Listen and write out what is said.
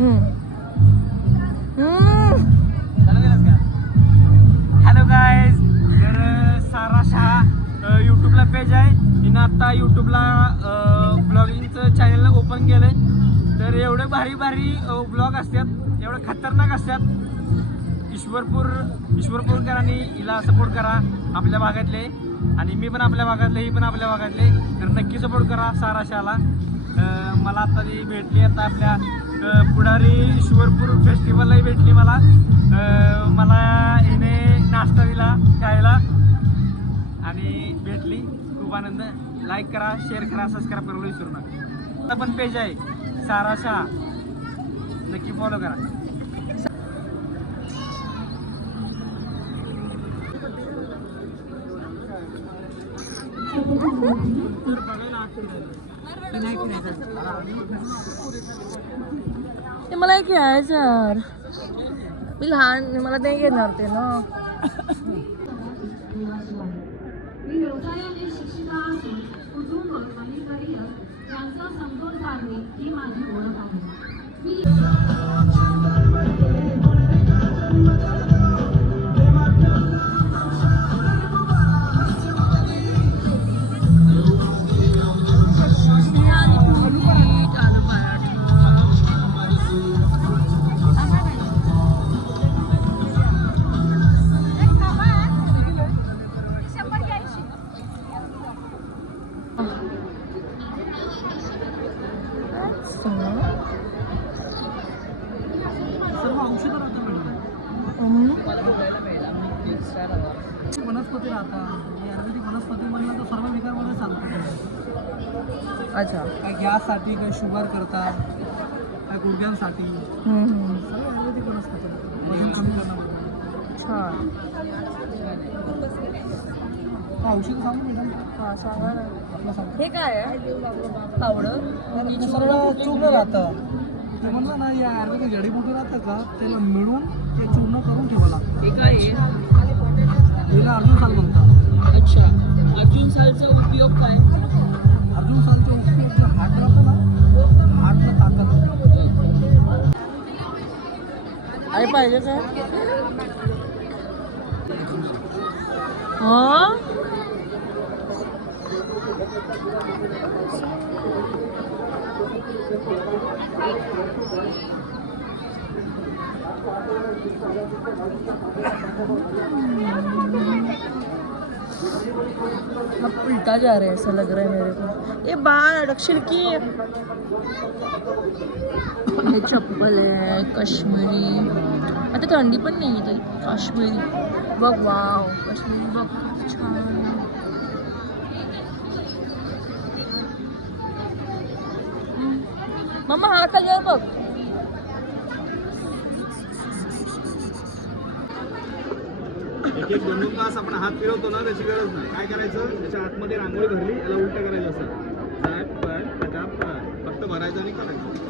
Hello guys, तर सारा Shah यूट्यूबला page आहे. हिनं आत्ता यूट्यूबला ब्लॉगिंगचं चॅनल ओपन केलं आहे. तर एवढे भारी भारी ब्लॉग असतात, एवढे खतरनाक असतात. ईश्वरपूरकरांनी हिला सपोर्ट करा, आपल्या भागातले. आणि मी पण आपल्या भागातले, ही पण आपल्या भागातले. तर नक्की सपोर्ट करा सारा शहाला. मला आता ती भेटली, आता आपल्या पुढारी ईश्वरपूर फेस्टिवललाही भेटली मला. हिने नाश्ता दिला खायला आणि भेटली. खूप आनंद. लाईक करा, शेअर करा, सबस्क्राईब करायला विसरू नका. आता पण पेज आहे सारा शहा, नक्की फॉलो करा. ते मला एक खेळायचं यार, मी लहान, मला नाही घेणार ते ना. व्यवसायाने शिक्षिका असून कुटुंब आणि करिअर यांचा समतोल साधणे ही माझी ओळख आहे. वनस्पती राहतात, आयुर्वेदिक वनस्पती म्हणलं तर सर्व विकारमध्ये चालतात. अच्छा, काय गॅससाठी, काय शुगर करतात, काय गुडघ्यांसाठी, सर्व आयुर्वेदिक वनस्पती. वजन कमी करण्यामध्ये छान. औषध सांगू मॅडम? हां सांगा ना. आपलं सांग. हे काय आहे पावडर? सर्व चूर्ण राहतं. ते म्हणलं ना, या आयुर्वेदिक जडीबुटी राहतं का, त्याला मिळून ते चूर्ण करून ठेवा लागतं. हे काय आहे? हिला अर्जुन साल म्हणतात. अच्छा, अर्जुन सालचा उपयोग काय? अर्जुन सालचा उपयोग जे हात राहतं ना, हातला ताकद. आहे पाहिजे काय? हां उल्टा जा रहा है ऐसा लग रहा है मेरे को. ये बाल अडकशील की. हे चप्पल आहे काश्मीरी. आता थंडी पण नाही तरी काश्मीरी बघ. वाव, काश्मीरी बघ छान. मम्मा हा कलर बघ. एक 1-2 तास आपण हात फिरवतो ना, त्याची गरज नाही. काय करायचं, त्याच्या आतमध्ये रांगोळी भरली, याला उलट करायचं असं. फक्त भरायचं आणि करायचं.